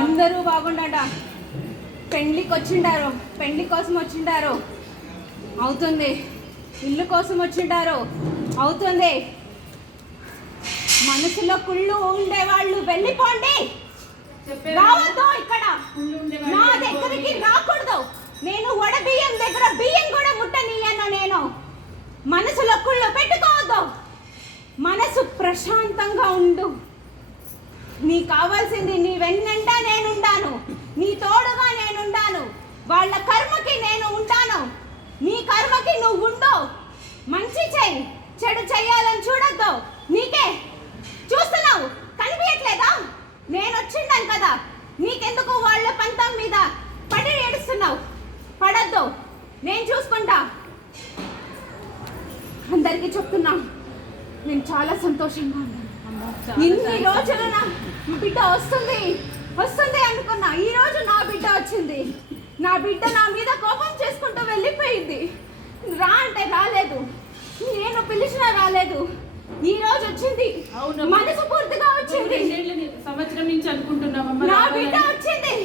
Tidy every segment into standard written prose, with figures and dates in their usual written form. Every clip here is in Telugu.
అందరూ బాగుండట. పెండ్లికి వచ్చిండారు, పెండ్లి కోసం వచ్చిండారు, అవుతుంది. ఇల్లు కోసం వచ్చిండారు, అవుతుంది. మనసులో కుళ్ళు ఉండేవాళ్ళు వెళ్ళిపోండి, రావద్దు. ఇక్కడ నా దగ్గరికి రాకూడదు. నేను వడ బియ్యం దగ్గర బియ్యం కూడా ముట్టనీయను. నేను మనసులో కుళ్ళు పెట్టుకోవద్దు. మనసు ప్రశాంతంగా ఉండు. నీ కావాల్సింది నీ వెన్నంట నేనుంటాను, నీ తోడుగా నేనుంటాను. వాళ్ళ కర్మకి నేను ఉంటాను, నీ కర్మకి నువ్వు ఉండు. మంచి చెయ్యి, చెడు చెయ్యాలని చూడొద్దు. నీకే చూస్తున్నావు, కనిపించట్లేదా? నేను వచ్చిండాను కదా, నీకెందుకు వాళ్ళ పంతం మీద పడి ఏడుస్తున్నావు? పడద్దు, నేను చూసుకుంటా. అందరికీ చెప్తున్నా, నేను చాలా సంతోషంగా ఉన్నాను. ఇన్ని రోజులు నా బిడ్డ వస్తుంది వస్తుంది అనుకున్నా. ఈ రోజు నా బిడ్డ వచ్చింది. నా బిడ్డ నా మీద కోపం చేసుకుంటూ వెళ్ళిపోయింది. రా అంటే రాలేదు, నేను పిలిచినా రాలేదు. ఈ రోజు వచ్చింది, మనసు పూర్తిగా వచ్చింది. సంవత్సరం నుంచి అనుకుంటున్నాం నా బిడ్డ వచ్చింది.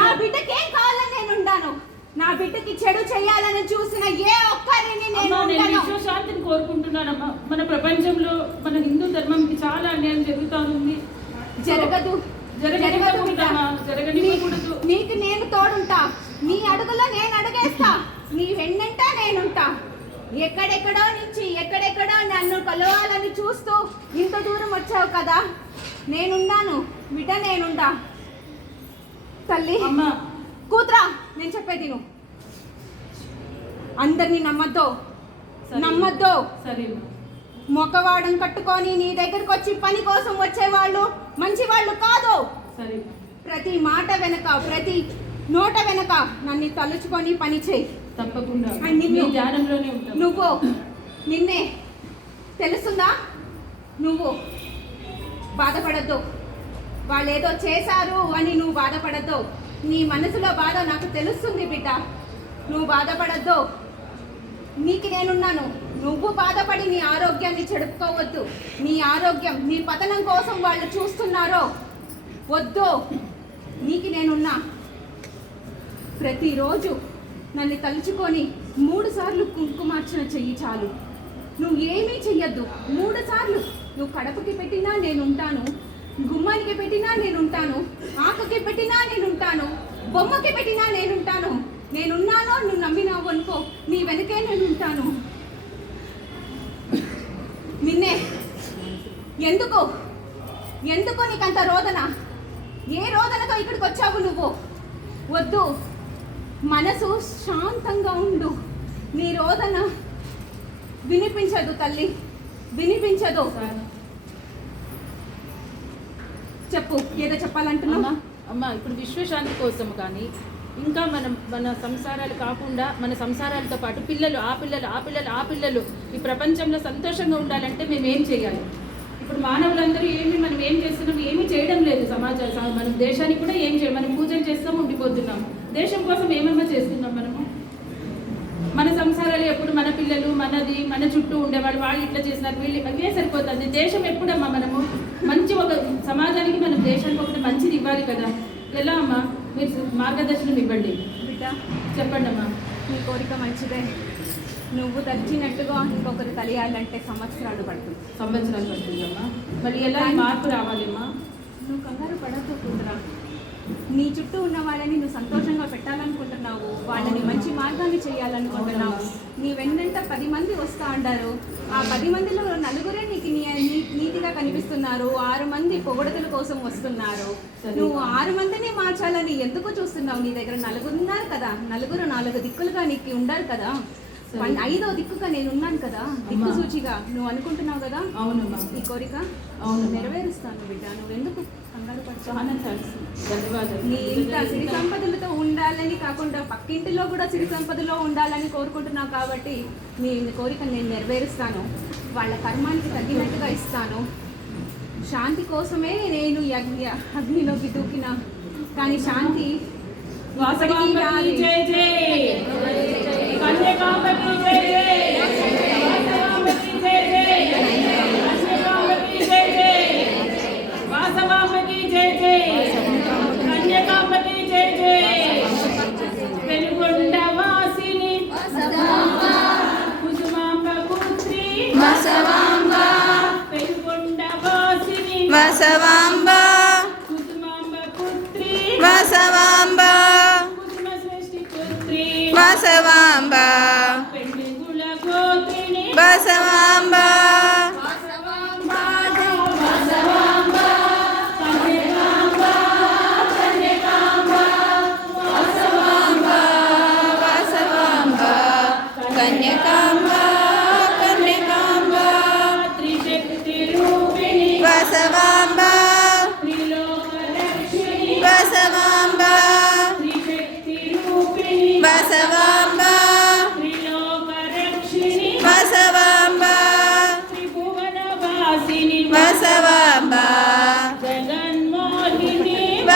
నా బిడ్డకి ఏం కావాలని నేను ఉంటాను. నా బిడ్డకి చెడు చేయాలని చూసిన ఏ ఒక్కరిని నేను విశ్వశాంతిని కోరుకుంటున్నానమ్మా. మన ప్రపంచంలో మన హిందూ ధర్మంకి చాలా అన్యాయం జరుగుతూ ఉంది. జరగదు, జరగనివ్వకూడదు. నీకు నేను తోడుంటా, నీ అడుగులో నేను అడుగేస్తా, నీ వెన్నంట నేనుంటా. ఎక్కడెక్కడో నుంచి ఎక్కడెక్కడో నన్ను కలవాలని చూస్తూ ఇంత దూరం వచ్చావు కదా, నేనున్నాను బిడ్డ, నేనుంటా. తల్లి అమ్మా, కూతురా, నేను చెప్పేది నువ్వు అందరినీ నమ్మద్దు, నమ్మద్దు. సరే, మొక్కవాడం కట్టుకొని నీ దగ్గరకు వచ్చి పని కోసం వచ్చేవాళ్ళు మంచి వాళ్ళు కాదు. సరే, ప్రతి మాట వెనక, ప్రతి నోట వెనక నన్ను తలుచుకొని పని చేయి. తప్పకుండా ధ్యానంలోనే ఉంటావు. నువ్వు నిన్నే తెలుస్తుందా? నువ్వు బాధపడద్దు. వాళ్ళు ఏదో చేశారు అని నువ్వు బాధపడద్దు. నీ మనసులో బాధ నాకు తెలుస్తుంది బిడ్డ, నువ్వు బాధపడద్దు. నీకు నేనున్నాను. నువ్వు బాధపడి నీ ఆరోగ్యాన్ని చెడుపుకోవద్దు. నీ ఆరోగ్యం, నీ పతనం కోసం వాళ్ళు చూస్తున్నారో వద్దు. నీకు నేనున్నా. ప్రతిరోజు నన్ను తలుచుకొని 3 సార్లు కుంకుమార్చన చెయ్యి చాలు. నువ్వు ఏమీ చెయ్యొద్దు. 3 సార్లు నువ్వు కడపకి పెట్టినా నేనుంటాను, గుమ్మానికి పెట్టినా నేనుంటాను, ఆకుకి పెట్టినా నేనుంటాను, బొమ్మకి పెట్టినా నేనుంటాను. నేనున్నాను, నువ్వు నమ్మినావు అనుకో, నీ వెనకే నేనుంటాను. నిన్నే ఎందుకు ఎందుకు నీకంత రోదన? ఏ రోదనతో ఇక్కడికి వచ్చావు నువ్వు? వద్దు, మనసు శాంతంగా ఉండు. నీ రోదన వినిపించదు తల్లి, వినిపించదు. చెప్పు, ఏదో చెప్పాలంటున్నా. అమ్మా, ఇప్పుడు విశ్వశాంతి కోసం కానీ ఇంకా మన సంసారాలు కాకుండా మన సంసారాలతో పాటు పిల్లలు, ఆ పిల్లలు ఈ ప్రపంచంలో సంతోషంగా ఉండాలంటే మేము ఏం చేయాలి? ఇప్పుడు మానవులందరూ మనం ఏం చేస్తున్నాం? ఏమీ చేయడం లేదు. మనం దేశానికి కూడా ఏం చేయాలి? మనం పూజలు చేస్తాం, ఉండిపోతున్నాం. దేశం కోసం ఏమన్నా చేస్తున్నాం మనము? మన సంసారాలు ఎప్పుడు మన పిల్లలు, మనది, మన చుట్టూ ఉండేవాళ్ళు, వాళ్ళు ఇట్లా చేసినారు, వీళ్ళు, అవే సరిపోతుంది. దేశం ఎప్పుడమ్మా మనము మంచి ఒక సమాజానికి, మనం దేశానికి ఒకటి మంచిది ఇవ్వాలి కదా. ఎలా అమ్మా? మీరు మార్గదర్శనం ఇవ్వండి బిడ్డ. చెప్పండి అమ్మా. నీ కోరిక మంచిదే. నువ్వు తలిచినట్టుగా ఇంకొకరు తెలియాలంటే సంవత్సరాలు పడుతుంది. సంవత్సరాలు పడుతుందమ్మా. మళ్ళీ ఎలా మార్పు రావాలమ్మా? నువ్వు కంగారు పడద్దు కూతురా. నీ చుట్టూ ఉన్న వాళ్ళని నువ్వు సంతోషంగా పెట్టాలనుకుంటున్నావు, వాళ్ళని మంచి మార్గాన్ని చేయాలనుకుంటున్నావు. నీ వెన్నంట 10 మంది వస్తూ ఉంటారు. ఆ 10 మందిలో 4 నీకు నీతిగా కనిపిస్తున్నారు, 6 మంది పొగడతల కోసం వస్తున్నారు. నువ్వు 6 మందిని మార్చాలని ఎందుకు చూస్తున్నావు? నీ దగ్గర 4 ఉన్నారు కదా, 4 దిక్కులుగా నీకు ఉండాలి కదా. 5వ దిక్కుగా నేను ఉన్నాను కదా, దిక్కు సూచిగా నువ్వు అనుకుంటున్నావు కదా. అవునమ్మా, ఈ కోరిక నెరవేరుస్తాను బిడ్డ. నువ్వు ఎందుకు కంగారు పడుతున్నావు? ధన్యవాదాలు. నీ ఇంత సిరి సంపదలతో ఉండాలని కాకుండా పక్కింటిలో కూడా సిరి సంపదలో ఉండాలని కోరుకుంటున్నావు కాబట్టి నీ కోరిక నేను నెరవేరుస్తాను. వాళ్ళ కర్మానికి తగ్గినట్టుగా ఇస్తాను. శాంతి కోసమే నేను అగ్నిలోకి దూకిన, కానీ శాంతి వాసవాంబకి జై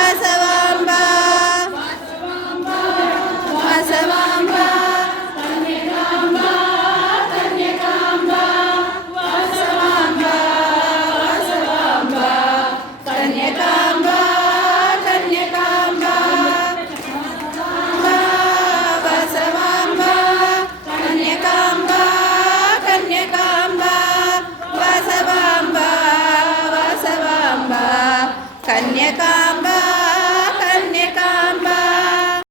వాసవాంబ వాసవాంబ కన్యకా